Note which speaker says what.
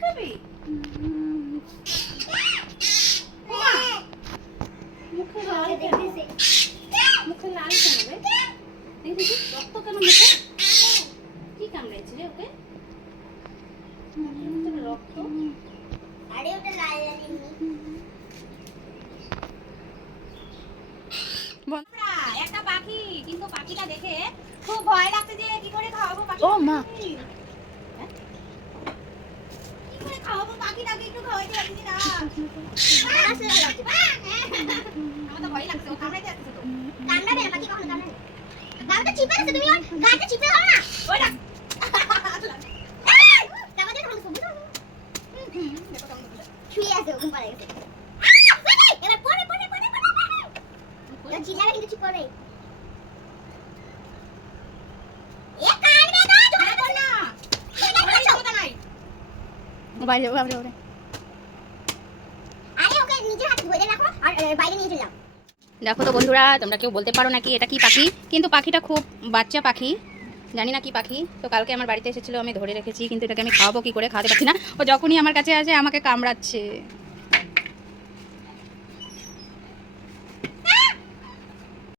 Speaker 1: খাবি একটা পাখি কিন্তু পাখিটা দেখে খুব ভয় লাগছে যে কি করে খাওয়াবো
Speaker 2: ও মা।
Speaker 3: চিল্লাবে কিন্তু চুপ করবে
Speaker 2: বাইরে যাব বাইরে ওরে।
Speaker 3: আরে ওকে নিজের হাতে ধরে রাখো আর বাইরে নিয়ে চলে যাও।
Speaker 2: দেখো তো বন্ধুরা তোমরা কেউ বলতে পারো নাকি এটা কি পাখি কিন্তু পাখিটা খুব বাচ্চা পাখি। জানি না কি পাখি। তো কালকে আমার বাড়িতে এসেছিল আমি ধরে রেখেছি কিন্তু এটাকে আমি খাওয়াবো কি করে? খাওয়াতে পারছি না। ও যখনই আমার কাছে আসে আমাকে কামড়াচ্ছে।